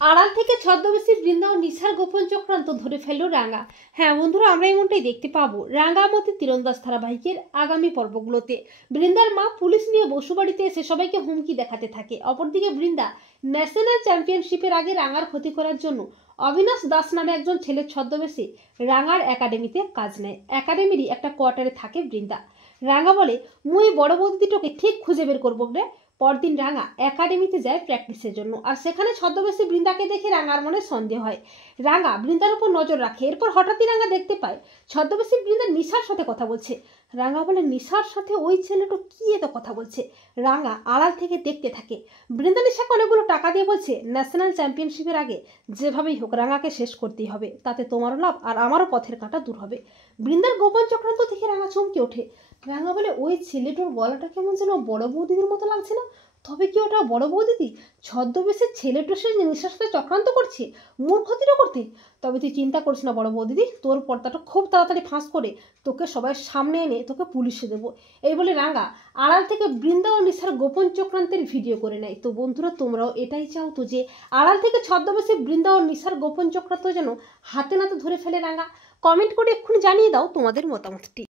আড়াল থেকে ছদ্মবেশী বৃন্দা ও নিশার গোপন চক্রান্ত ধরে ফেলল রাঙা। হ্যাঁ বন্ধুরা, আমরা এমনটাই দেখতে পাবো রাঙামতি তীরন্দাজ ধারাবাহিকের আগামী পর্বগুলোতে। বৃন্দার মা পুলিশ নিয়ে বসুবাড়িতে এসে সবাইকে হুমকি দেখাতে থাকে। অপরদিকে বৃন্দা ন্যাশনাল চ্যাম্পিয়নশিপের আগে রাঙার ক্ষতি করার জন্য অবিনাশ দাস নামে একজন ছেলের ছদ্মবেশে রাঙার একাডেমিতে কাজ নেয়। একাডেমিরই একটা কোয়ার্টারে থাকে বৃন্দা। রাঙা বলে, মুই বড় বৌদিটোকে ঠিক খুঁজে বের করবো রে। পরদিন রাঙা একাডেমিতে যায় প্র্যাকটিসের জন্য, আর সেখানে ছদ্মবেশী বৃন্দাকে দেখে রাঙার মনে সন্দেহ হয়। রাঙা বৃন্দার উপর নজর রাখে। এরপর হঠাৎই রাঙা দেখতে পায় ছদ্মবেশী বৃন্দা নিশার সাথে কথা বলছে। রাঙা বলে, নিশার সাথে ওই ছেলেটা কি এত কথা বলছে? রাঙা আড়াল থেকে দেখতে থাকে। বৃন্দা নিশাকে অনেকগুলো টাকা দিয়ে বলছে, ন্যাশনাল চ্যাম্পিয়নশিপের আগে যেভাবেই হোক রাঙাকে শেষ করতেই হবে, তাতে তোমারও লাভ আর আমারও পথের কাঁটা দূর হবে। বৃন্দার গোপন চক্রান্ত দেখে রাঙা চমকে ওঠে। রাঙা বলে, ওই ছেলেটার গলাটা কেমন যেন বড় বৌদিদের মতো লাগছে না? তবে কি ওটা বড় বৌদিদি? ছদ্মবেশের ছেলেটা সে নিশার সাথে চক্রান্ত করছে মোর ক্ষতিটা করতে। তবে তুই চিন্তা করিস না বড় বৌদিদি, তোর পর্দাটা খুব তাড়াতাড়ি ফাঁস করে তোকে সবাই সামনে এনে তোকে পুলিশে দেবো। এই বলে রাঙা আড়াল থেকে বৃন্দা ও নিশার গোপন চক্রান্তের ভিডিও করে নেয়। তো বন্ধুরা, তোমরাও এটাই চাও তো যে আড়াল থেকে ছদ্মবেশে বৃন্দা ও নিশার গোপন চক্রান্ত যেন হাতে নাতে ধরে ফেলে রাঙা? কমেন্ট করে এক্ষুনি জানিয়ে দাও তোমাদের মতামতটি।